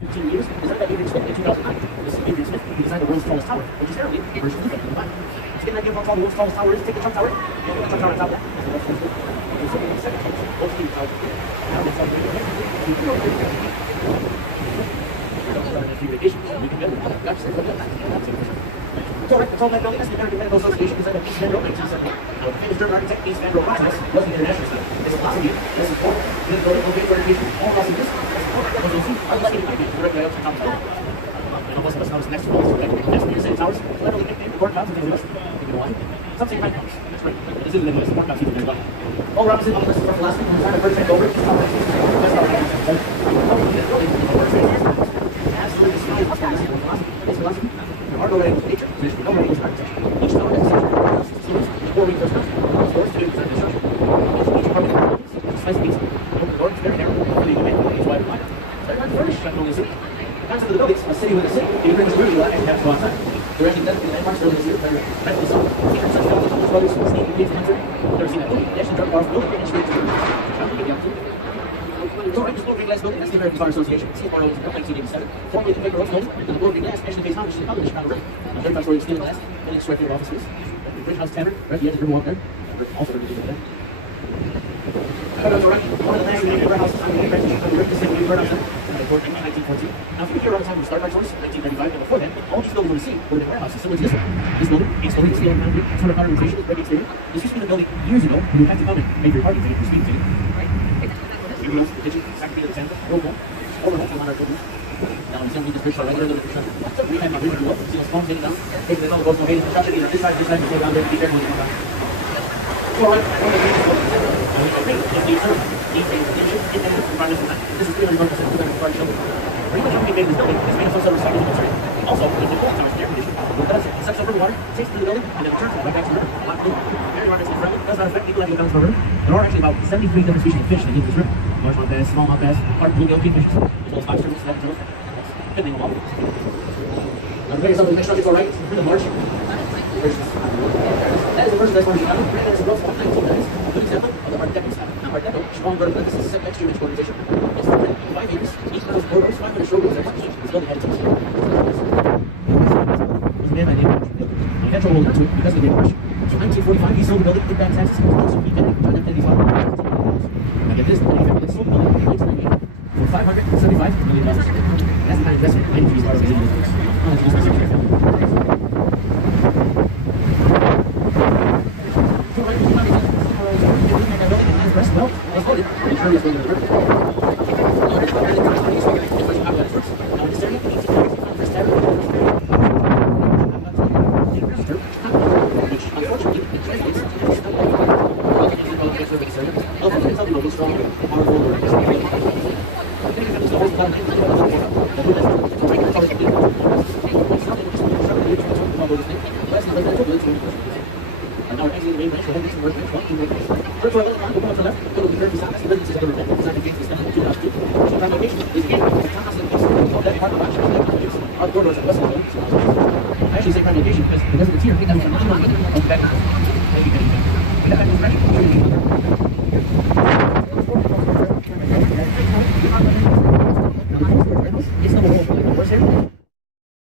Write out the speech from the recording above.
15 years, designed by Adrian Smith in 2009. This is Adrian Smith, he designed the world's tallest tower, which is currently a version of the Dubai. Let's get an idea of how tall the world's tallest tower is. Take the Trump Tower. The Trump Tower on top of that. So, right, the tall man building, that's the American Medical Association, designed by East Van Roe in 1970. The famous German architect East Van Roe Process was the international center. This is philosophy, this is form, this is building, located for education, all across the this, as you'll see, I'm lucky to be directly up to Trump Tower. And most of us notice next to us, next to the same towers, literally nicknamed Court Mountains and things like this. You know why? Some say Pine Mountains. That's right. This is the name of Court Mountains even there. All Robinson on the list from the last week, we're trying to first take over. That's how it happens. Absolutely destroyed this philosophy. This philosophy. There are no writings of nature, there's no writings of architecture. Each tower has its floors, before we first construction. Those floors to do design construction. Each apartment has a slice of pizza. The door is very narrow, really good, it's wide and wide. It's very hard to furnish like building a city. Concept of the buildings, a city with a city. It brings really a lot and have to go outside. The rest of the landmarks earlier this year, very rightfully so. Secret such films, Thomas Brothers, Sneak and Gates Hunter. Never seen that movie. They actually drove off the building and straight to the so right, this Blow Green Glass building, that's the American Bar Association. CFR owns until 1987. Formerly the Quaker Oats building, and the Blow Green Glass actually pays homage to the company Chicago River. 35-story steel and glass, building square feet of office space. The Bridge House Tavern, right at the edge of the Riverwalk there. Also very good there. One of the last remaining warehouses on the Grand Chicago River, this is the new warehouse center. In 1914. Now, if you hear around the time of the Star Trek Tours, 1995, and before then, all these buildings were to see were the warehouses similar to this one. This building, it's building steel and concrete, sort of modernization, with great exterior. This used to be the building years ago when you had to come and make your parking ticket, your speeding ticket, right? You know, the kitchen, second feet of the center, roll overhead to one of our buildings. Now, in some of these bridge are right there, the construction. So we had my bridge go up, see those palms hanging down, taking them all, goes located construction, either this side, you go down there, be careful when you come down. So, right, one of the biggest buildings, is the third, this is 300 bucks, 200 building. Pretty much everything made in this building is made of some sort of recycled material. Also, there's a cooling tower, air conditioning. What does it? It sucks over the water, takes it through the building, and then returns it right back to the river. A lot of very environmentally friendly. Does not affect ecological balance of the river. There are actually about 73 different species of fish that live in this river. Largemouth bass, smallmouth bass, part bluegill kingfishers, as well as fox turtles, snapper turtles. Good thing about it. Now, the biggest of the next structure is alright. It's pretty large. That is the first best one in Chicago. That is the world's 1990s. A good example of the Art Deco style. Now, Art Deco, strong vertical, this is a set next to your organization. It's 5 acres. Each one of those corridors, 500 showrooms are partnership. This building had its own store. Was a man by the name of Now, he had trouble holding on to it because of the David Rush. So, 1945, he sold the building, paid back taxes, so he did it. John F. Kennedy's father. Now, get this, the manufacturer sold the building in 1998 for $575 million. That's the kind of investment made to these bars in these days. Well, let's go. I'm sure this building is river. Which unfortunately it translates now we're exiting the main branch, we're heading to the north branch, one, first we're going to the left, go to the third beside us, the business is a river, designed to James Stanley in 2002. So prime location is again, the townhouse and the place of that part of the branch, our corridors are west of the building. I actually say prime location because the residents here think that we're not on the back of the thank you, thank you. That back is ready, I'm sure you it's number 1, like the first here.